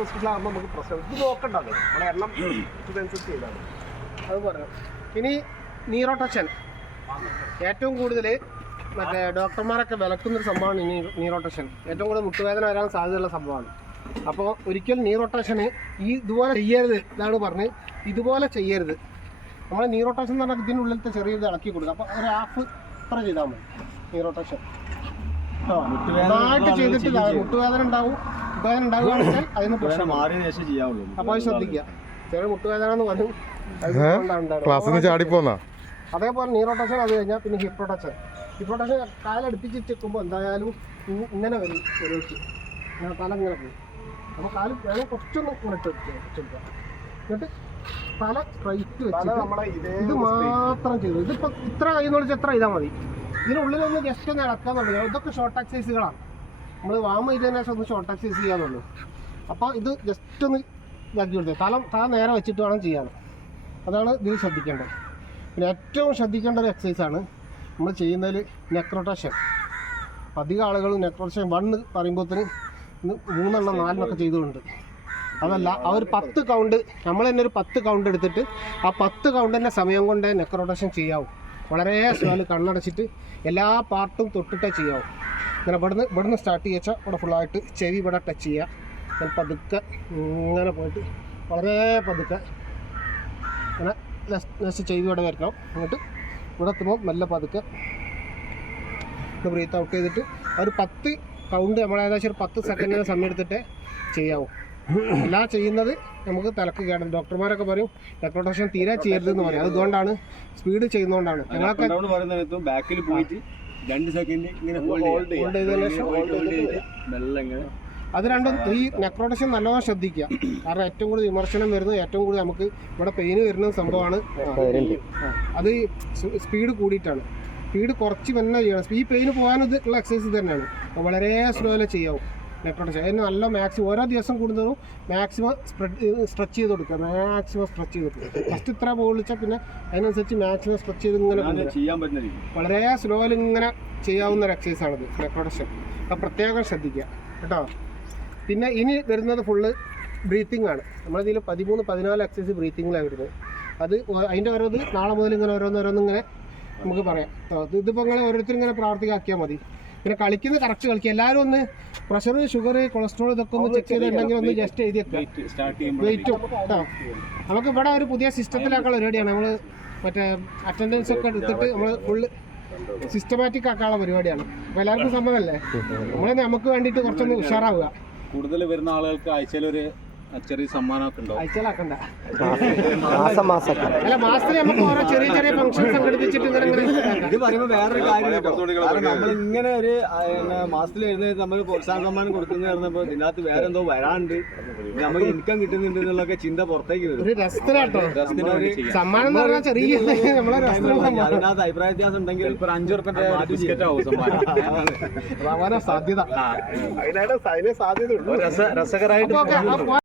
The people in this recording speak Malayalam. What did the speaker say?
ഹോസ്പിറ്റലാകുമ്പോൾ നമുക്ക് പ്രശ്നം. ഇത് നോക്കണ്ടല്ലോ നമ്മുടെ എണ്ണം ഇതനുസരിച്ച് ചെയ്താൽ അത് ഇനി നീറോട്ടക്ഷൻ ഏറ്റവും കൂടുതൽ മറ്റേ ഡോക്ടർമാരൊക്കെ വിലക്കുന്നൊരു സംഭവമാണ് ഇനി നീറോട്ടേഷൻ ഏറ്റവും കൂടുതൽ മുട്ടുവേദന വരാൻ സാധ്യതയുള്ള സംഭവമാണ്. അപ്പോൾ ഒരിക്കലും നീറോട്ടേഷന് ഈ ഇതുപോലെ ചെയ്യരുത് എന്നാണ് പറഞ്ഞ് ഇതുപോലെ ചെയ്യരുത്. നമ്മൾ നീറോട്ടേഷൻ എന്ന് പറഞ്ഞാൽ ഇതിനുള്ളിലത്തെ ചെറിയത് ഇളക്കി കൊടുക്കുക. അപ്പോൾ ഒരു ഹാഫ് ഇത്ര ചെയ്താൽ മതി നീറോട്ടേഷൻ നന്നായിട്ട് ചെയ്തിട്ട് ഇതാ, മുട്ടുവേദന ഉണ്ടാവും. മുട്ടുവേദന ഉണ്ടാവുകയാണെങ്കിൽ വെച്ചാൽ അതിന് പ്രശ്നം ശേഷം ചെയ്യാവുള്ളൂ. അപ്പോൾ അത് ശ്രദ്ധിക്കുക. ചെറിയ മുട്ടുവേദന എന്ന് പറഞ്ഞു ക്ലാസ്സിൽ നിന്ന് ചാടിപ്പോന്നാ? അതേപോലെ നീറോട്ടേഷൻ അത് കഴിഞ്ഞാൽ പിന്നെ ഹിപ്പ് റൊട്ടേഷൻ ഹിപ്പ് റൊട്ടേഷൻ കാലടുപ്പിച്ച് വെക്കുമ്പോൾ എന്തായാലും ഇങ്ങനെ വരും ഒരു ഇങ്ങനെ തല ഇങ്ങനെ പോകും. അപ്പോൾ കാൽ വേണം കുറച്ചൊന്ന് വെച്ച് വെച്ചെടുക്കുക എന്നിട്ട് തല സ്ട്രൈറ്റ് വെച്ചിട്ട് ഇത് മാത്രം ചെയ്തു ഇതിപ്പോ ഇത്ര കൈ വിളിച്ച് എത്ര ചെയ്താൽ മതി. ഇതിനുള്ളിലൊന്ന് ജസ്റ്റ് ഒന്ന് തുടങ്ങി ഇതൊക്കെ ഷോർട്ട് എക്സസൈസുകളാണ് നമ്മൾ വാമ ശേഷം ഒന്ന് ഷോർട്ട് എക്സസൈസ് ചെയ്യാന്നുള്ളൂ. അപ്പോൾ ഇത് ജസ്റ്റ് ഒന്ന് ഇതാക്കി കൊടുത്തത് തല തല നേരെ വെച്ചിട്ട് വേണം ചെയ്യാൻ. അതാണ് ഇതിൽ ശ്രദ്ധിക്കേണ്ടത്. പിന്നെ ഏറ്റവും ശ്രദ്ധിക്കേണ്ട ഒരു എക്സസൈസാണ് നമ്മൾ ചെയ്യുന്നതിൽ നെക്ക് റൊട്ടേഷൻ അധികം ആളുകൾ നെക്ക് റൊട്ടേഷൻ വണ്ണ് പറയുമ്പോഴത്തേന് മൂന്നെണ്ണം നാലെണ്ണമൊക്കെ ചെയ്തുകൊണ്ട്. അതല്ല ആ ഒരു പത്ത് കൗണ്ട് നമ്മൾ തന്നെ ഒരു പത്ത് കൗണ്ട് എടുത്തിട്ട് ആ പത്ത് കൗണ്ട് തന്നെ സമയം കൊണ്ട് നെക്ക് റൊട്ടേഷൻ ചെയ്യാവും. വളരെ സ്ലോയിൽ കണ്ണടച്ചിട്ട് എല്ലാ പാർട്ടും തൊട്ടിട്ടേ ചെയ്യാവും. ഇങ്ങനെ ഇവിടുന്ന് ഇവിടുന്ന് സ്റ്റാർട്ട് ചെയ്യച്ചാൽ ഇവിടെ ഫുള്ളായിട്ട് ചെവി ഇവിടെ ടച്ച് ചെയ്യുക ഞാൻ പതുക്കെ ഇങ്ങനെ പോയിട്ട് വളരെ പതുക്കെ ഇങ്ങനെ നെക്സ്റ്റ് ചെവി ഇവിടെ വരണം എന്നിട്ട് ഇവിടെ എത്തുമ്പോൾ നല്ല പതുക്കെ ബ്രീത്ത് ഔട്ട് ചെയ്തിട്ട് ഒരു പത്ത് കൗണ്ട് നമ്മൾ ഏകദേശം ഒരു പത്ത് സെക്കൻഡിന് സമയം എടുത്തിട്ട് ചെയ്യാവൂ. എല്ലാം ചെയ്യുന്നത് നമുക്ക് തലക്ക് കേടം ഡോക്ടർമാരൊക്കെ പറയും ഡെക്കോട്ടേഷൻ തീരെ ചെയ്യരുതെന്ന് പറയും. അതുകൊണ്ടാണ് സ്പീഡ് ചെയ്യുന്നതുകൊണ്ടാണ്. ഞങ്ങളൊക്കെ ബാക്കിൽ പോയിട്ട് രണ്ട് സെക്കൻഡ് ഇങ്ങനെ ഹോൾഡ് മെല്ലെ ഇങ്ങനെ അത് രണ്ടും ഈ നെക്രോട്ടേഷൻ നല്ലതാണ് ശ്രദ്ധിക്കുക. കാരണം ഏറ്റവും കൂടുതൽ വിമർശനം വരുന്നത് ഏറ്റവും കൂടുതൽ നമുക്ക് ഇവിടെ പെയിന് വരുന്ന സംഭവമാണ്. അത് സ്പീഡ് കൂടിയിട്ടാണ്. സ്പീഡ് കുറച്ച് തന്നെ ചെയ്യണം. ഈ പെയിന് പോകാനുള്ള ഉള്ള എക്സസൈസ് തന്നെയാണ് വളരെ സ്ലോയിലെ ചെയ്യാവും. നെക്രോട്ടേഷൻ അതിന് നല്ല മാക്സിമം ഓരോ ദിവസം കൂടുന്നതും മാക്സിമം സ്പ്രെഡ് സ്ട്രെച്ച് ചെയ്ത് കൊടുക്കുക. മാക്സിമം സ്ട്രെച്ച് ചെയ്ത് കൊടുക്കുക. ഫസ്റ്റ് ഇത്ര പോളിച്ചാൽ പിന്നെ അതിനനുസരിച്ച് മാക്സിമം സ്ട്രെച്ച് ചെയ്ത് ഇങ്ങനെ ചെയ്യാൻ പറ്റുന്ന വളരെ സ്ലോയിൽ ഇങ്ങനെ ചെയ്യാവുന്ന ഒരു എക്സസൈസ് ആണിത്. നെക്രോട്ടേഷൻ അപ്പം പ്രത്യേകം ശ്രദ്ധിക്കുക. കേട്ടോ? പിന്നെ ഇനി വരുന്നത് ഫുള്ള് ബ്രീത്തിങ് ആണ്. നമ്മളിതിൽ പതിമൂന്ന് പതിനാല് എക്സസൈസ് ബ്രീത്തിങ്ങിലാണ് വരുന്നത്. അത് അതിന്റെ ഓരോന്ന് നാളെ മുതൽ ഇങ്ങനെ ഓരോന്നോരോന്നിങ്ങനെ നമുക്ക് പറയാം. ഇതിപ്പോൾ ഇങ്ങനെ ഓരോരുത്തരും ഇങ്ങനെ പ്രാർത്ഥിക്കാക്കിയാൽ മതി. പിന്നെ കളിക്കുന്ന കറക്റ്റ് കളിക്കുക എല്ലാവരും ഒന്ന് പ്രഷർ ഷുഗർ കൊളസ്ട്രോൾ ഇതൊക്കെ ഒന്ന് ചെക്ക് ചെയ്തിട്ടുണ്ടെങ്കിൽ ഒന്ന് ജസ്റ്റ് എഴുതി വെയിറ്റും നമുക്ക് ഇവിടെ ഒരു പുതിയ സിസ്റ്റത്തിലാക്കാനുള്ള റെഡിയാണ് നമ്മൾ മറ്റേ അറ്റൻഡൻസ് ഒക്കെ എടുത്തിട്ട് നമ്മൾ ഫുള്ള് സിസ്റ്റമാറ്റിക് ആക്കാനുള്ള പരിപാടിയാണ്. അപ്പോൾ എല്ലാവർക്കും സമ്മതമല്ലേ നമ്മളെ നമുക്ക് വേണ്ടിയിട്ട് കുറച്ചൊന്ന് ഉഷാറാവുക. കൂടുതൽ വരുന്ന ആളുകൾക്ക് ആഴ്ചയിൽ ഒരു ചെറിയ സമ്മാനമൊക്കെ ഉണ്ടാവും. അയച്ചാലാക്കണ്ട. അല്ല മാസത്തിൽ നമുക്ക് ഓരോ ചെറിയ ചെറിയ ഫംഗ്ഷൻ സംഘടിപ്പിച്ചിട്ട് ഇത് പറയുമ്പോൾ വേറൊരു കാര്യം കേട്ടോ. കാരണം നമ്മൾ ഇങ്ങനെ ഒരു മാസത്തിൽ എഴുന്നേറ്റ് നമ്മൾ പ്രോത്സാഹന സമ്മാനം കൊടുക്കുന്ന പറഞ്ഞപ്പോൾ ഇതിനകത്ത് വേറെ എന്തോ വരാണ്ട്. നമുക്ക് ഇൻകം കിട്ടുന്നുണ്ട് എന്നുള്ളൊക്കെ ചിന്ത പുറത്തേക്ക് വരും. ഒരു രസത്തിലാട്ടോ. സമ്മാനം എന്ന് പറഞ്ഞാൽ ചെറിയ നമ്മളെ അതിനകത്ത് അഭിപ്രായ വ്യത്യാസം ഉണ്ടെങ്കിൽ ഒരു അഞ്ചു റുപ്യന്റെ ബിസ്ക്കറ്റ് ആവും സമ്മാനം. സാധ്യത. അതിനായിട്ട് അതിന് സാധ്യത രസ രസകരമായിട്ട്